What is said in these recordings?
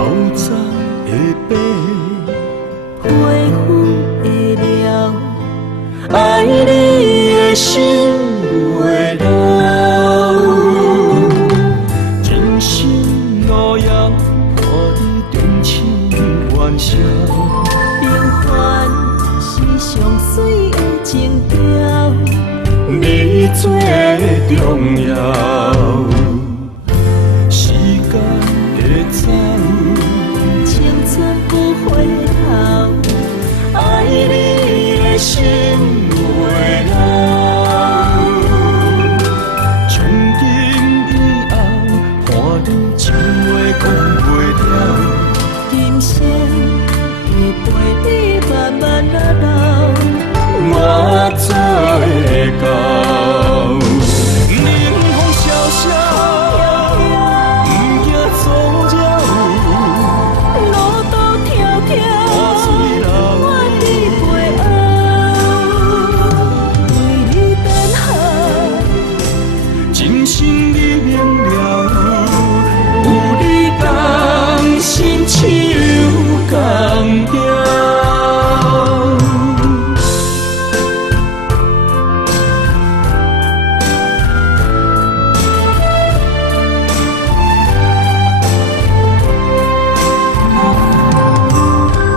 透早的白，皮肤的了，爱你的心袂老。人生路遥，伴你中醒元宵。平凡是上水的情调，你最重要。时间会走，青春不回头，爱你的心袂老。从今以后，看你情话讲袂了，今生会陪你慢慢啊老，我做会到。冷风萧萧，不惊错了，路途迢迢，汗水流。我伫背后，为你等候。真心你明了，有你同心手共调。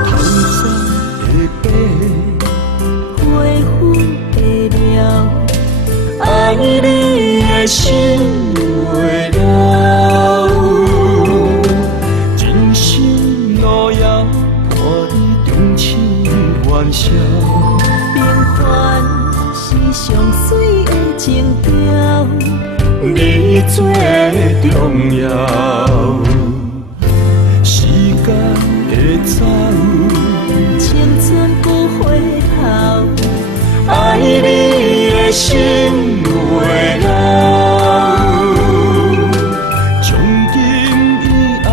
透早的白，皮肤的了，爱你的心袂老。人生路遥，伴你中醒元宵。平凡是上水的情调，你最重要。时间会走，青春不回头，爱你的心袂老。从今以后，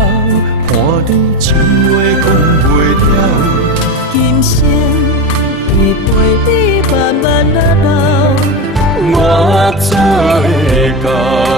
看你情话讲袂了，今生会陪你慢慢啊老。我做会到。